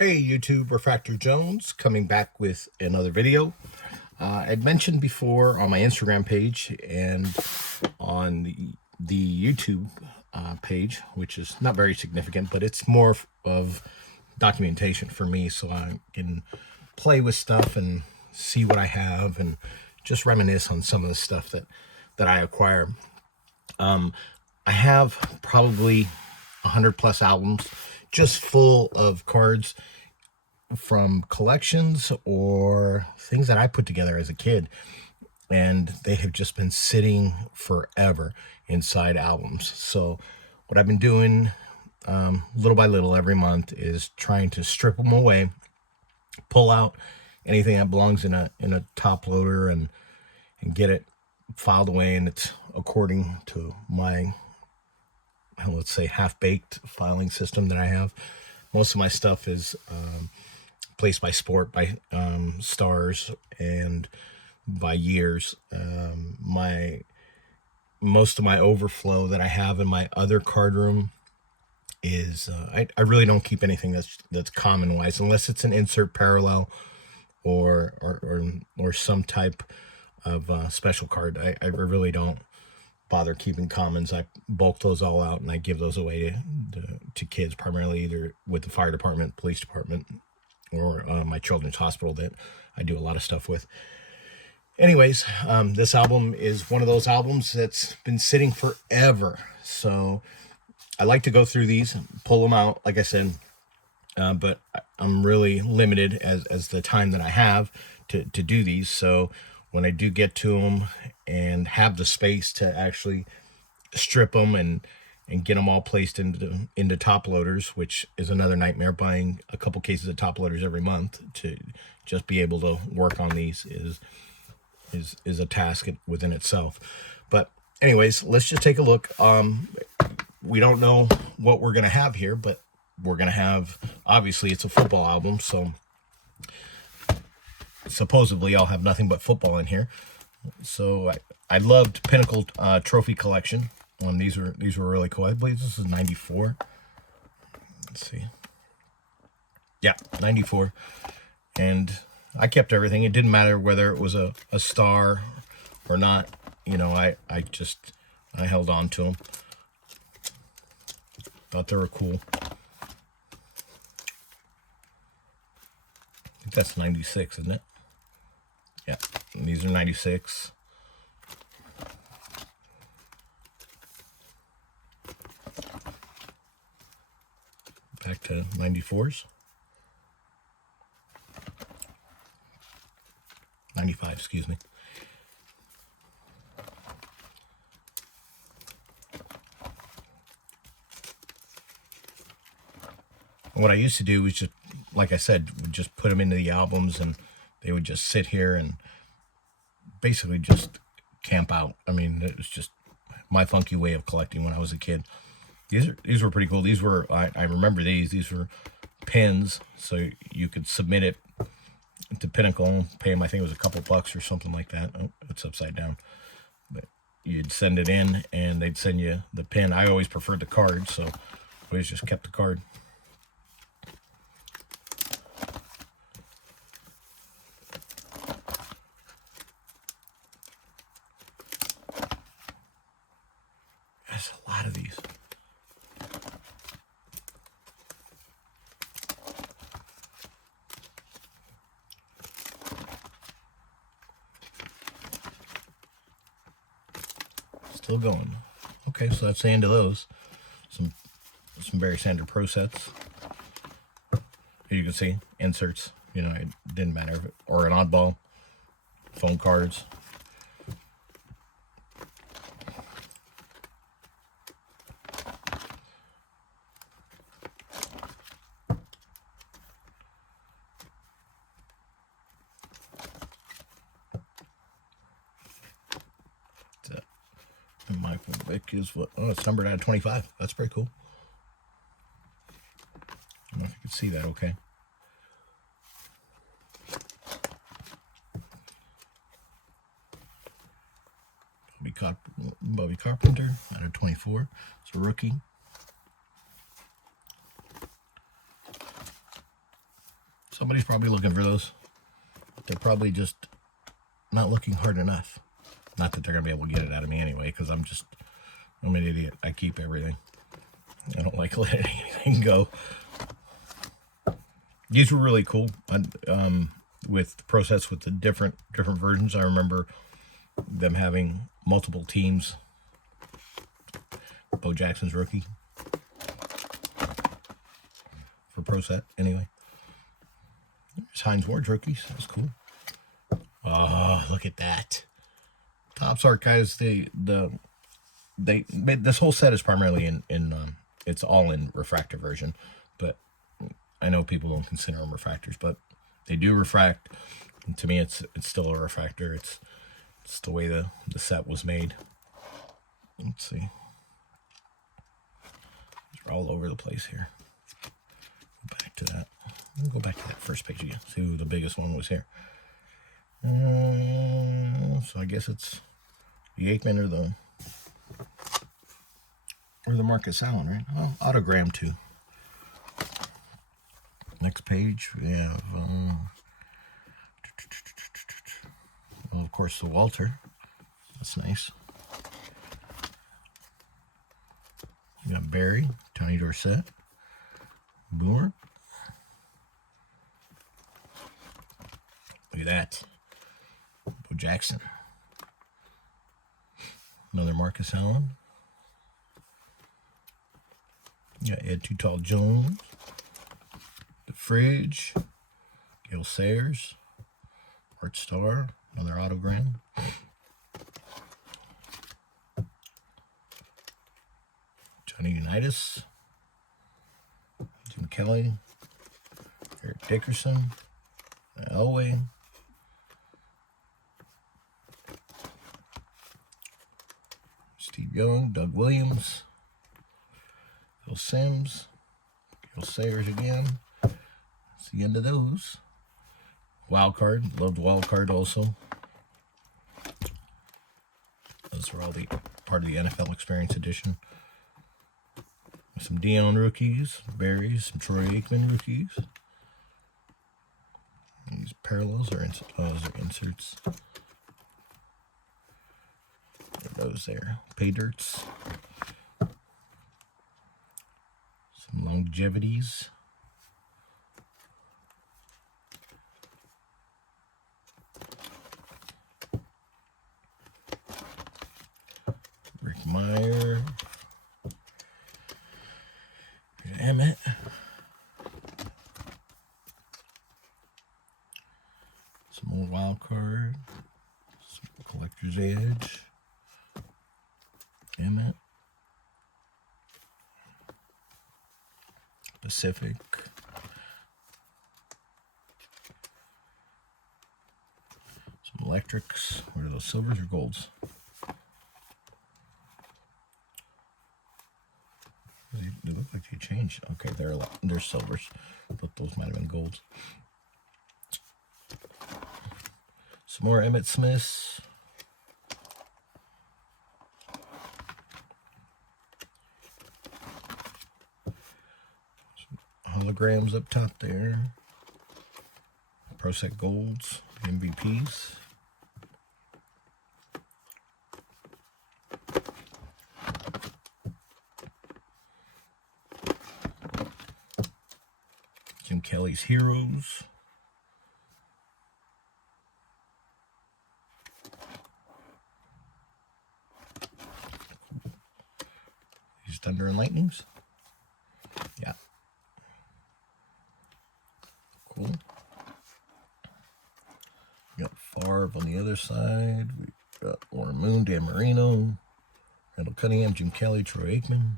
Hey YouTube, Refractor Jones coming back with another video. I'd mentioned before on my Instagram page and on the YouTube page, which is not very significant, but it's more of documentation for me so I can play with stuff and see what I have and just reminisce on some of the stuff that I acquire. I have probably 100 plus albums just full of cards from collections or things that I put together as a kid, and they have just been sitting forever inside albums. So what I've been doing little by little every month is trying to strip them away, pull out anything that belongs in a top loader, and get it filed away, and it's according to my, let's say, half-baked filing system that I have. Most of my stuff is placed by sport, by stars, and by years. Most of my overflow that I have in my other card room is I really don't keep anything that's common wise, unless it's an insert parallel or some type of special card. I really don't bother keeping commons. I bulk those all out and I give those away to kids, primarily either with the fire department, police department, or my children's hospital that I do a lot of stuff with. Anyways, this album is one of those albums that's been sitting forever. So I like to go through these, pull them out, like I said, but I'm really limited as the time that I have to do these. So when I do get to them and have the space to actually strip them and get them all placed into top loaders, which is another nightmare. Buying a couple cases of top loaders every month to just be able to work on these is a task within itself. But anyways, let's just take a look. We don't know what we're gonna have here, but we're gonna have, obviously it's a football album, so supposedly I'll have nothing but football in here. So I loved Pinnacle Trophy Collection. These were really cool. I believe this is 94. Let's see. Yeah, 94. And I kept everything. It didn't matter whether it was a star or not. You know, I held on to them. Thought they were cool. I think that's 96, isn't it? Yeah, and these are 96. Back to 94s. 95, excuse me. And what I used to do was just, like I said, would just put them into the albums and they would just sit here and basically just camp out. I mean, it was just my funky way of collecting when I was a kid. These were pretty cool. These were, I remember these were pins, so you could submit it to Pinnacle, pay them, I think it was a couple bucks or something like that. Oh, it's upside down. But you'd send it in and they'd send you the pin. I always preferred the card, so I always just kept the card. There's a lot of these. Still going. Okay, so that's the end of those. Some Barry Sanders Pro sets. Here you can see inserts. You know, it didn't matter if it, or an oddball. Phone cards. And Michael Vick is what? Oh, it's numbered out of 25. That's pretty cool. I don't know if you can see that okay. Bobby Carpenter out of 24. It's a rookie. Somebody's probably looking for those. They're probably just not looking hard enough. Not that they're going to be able to get it out of me anyway, because I'm an idiot. I keep everything. I don't like letting anything go. These were really cool. With the process with the different versions. I remember them having multiple teams. Bo Jackson's rookie for Pro Set, anyway. There's Hines Ward's rookies. That's cool. Oh, look at that. Topps Archives. This whole set is primarily in it's all in refractor version, but I know people don't consider them refractors, but they do refract. And to me, it's still a refractor. It's the way the set was made. Let's see. They're all over the place here. Go back to that. We'll go back to that first page again. See who the biggest one was here. So I guess it's the Aikman or the Marcus Allen, right? Oh, autogram too. Next page we have, well, of course, the Walter. That's nice. You got Barry, Tony Dorsett, Boomer. Look at that. Bo Jackson. Another Marcus Allen. You got Ed Too Tall Jones. The Fridge. Gale Sayers. Art Star. Another autogram. Johnny Unitas. Jim Kelly. Eric Dickerson. Elway. Steve Young. Doug Williams. Phil Simms. Gale Sayers again. That's the end of those. Wild Card. Loved Wild Card also. Those are all part of the NFL Experience Edition. Some Dion rookies, Barry's, some Troy Aikman rookies. These parallels are those are inserts. Those there. Pay dirts. Some longevities. Rick Meyer. Emmett. Some more Wild Card. Some Collector's Edge. Emmett. Pacific. Some electrics. What are those, silvers or golds? They look like they changed. Okay, they're silvers, but those might have been golds. Some more Emmitt Smiths. Some holograms up top there. Pro Set Golds, MVPs. Jim Kelly's Heroes. These Thunder and Lightnings. Yeah. Cool. We got Favre on the other side. We got Warren Moon, Dan Marino, Randall Cunningham, Jim Kelly, Troy Aikman.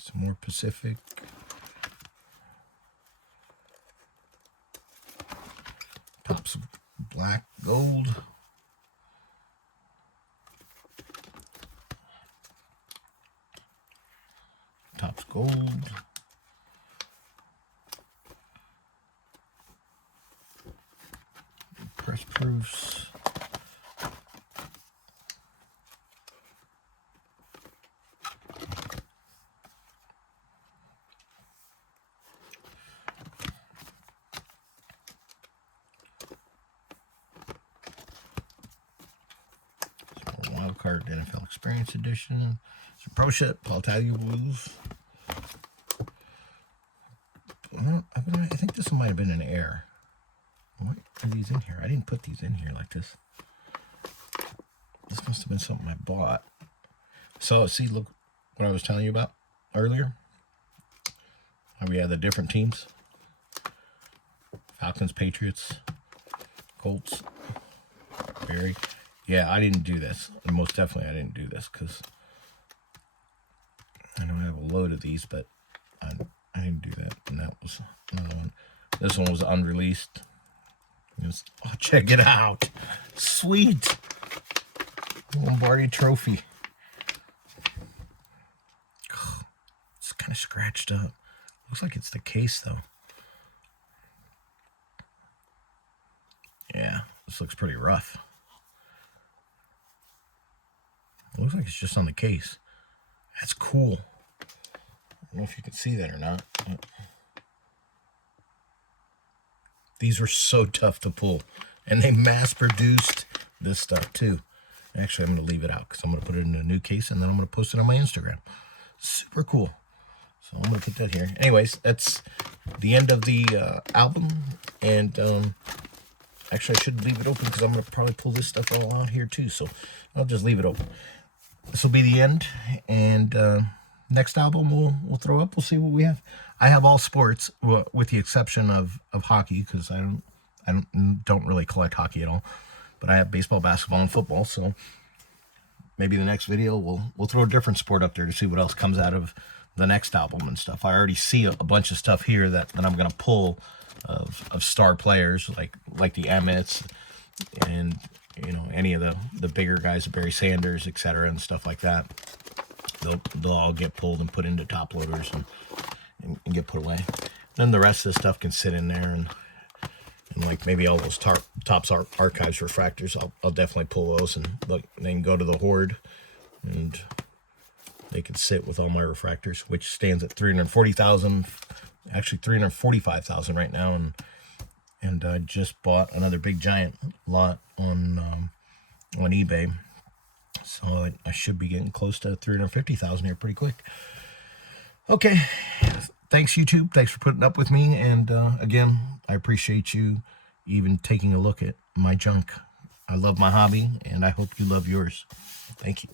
Some more Pacific. Tops of black, gold. Tops gold. Press proofs. Card NFL Experience Edition. Some Pro Ship, Paul Tagliabue Blues. I think this one might have been an error. What are these in here? I didn't put these in here like this. This must have been something I bought. So, see, look what I was telling you about earlier. How we had the different teams. Falcons, Patriots, Colts, Barry. Yeah, I didn't do this. Most definitely I didn't do this because I know I have a load of these, but I didn't do that. And that was another one. This one was unreleased. Oh, check it out. Sweet. Lombardi Trophy. It's kind of scratched up. Looks like it's the case, though. Yeah, this looks pretty rough. It looks like it's just on the case. That's cool. I don't know if you can see that or not. These were so tough to pull. And they mass-produced this stuff, too. Actually, I'm going to leave it out because I'm going to put it in a new case and then I'm going to post it on my Instagram. Super cool. So I'm going to put that here. Anyways, that's the end of the album. And actually, I should leave it open because I'm going to probably pull this stuff all out here, too. So I'll just leave it open. This will be the end. And next album we'll throw up. We'll see what we have. I have all sports, with the exception of hockey, because I don't really collect hockey at all. But I have baseball, basketball, and football. So maybe the next video we'll throw a different sport up there to see what else comes out of the next album and stuff. I already see a bunch of stuff here that I'm gonna pull of star players like the Emmets and any of the bigger guys, Barry Sanders, etc., and stuff like that. They'll all get pulled and put into top loaders and get put away. Then the rest of the stuff can sit in there and like maybe all those Topps Archives refractors, I'll definitely pull those and look. They can go to the Horde and they can sit with all my refractors, which stands at 340,000, actually 345,000 right now. And I just bought another big giant lot on eBay. So I should be getting close to 350,000 here pretty quick. Okay. Thanks, YouTube. Thanks for putting up with me. And again, I appreciate you even taking a look at my junk. I love my hobby, and I hope you love yours. Thank you.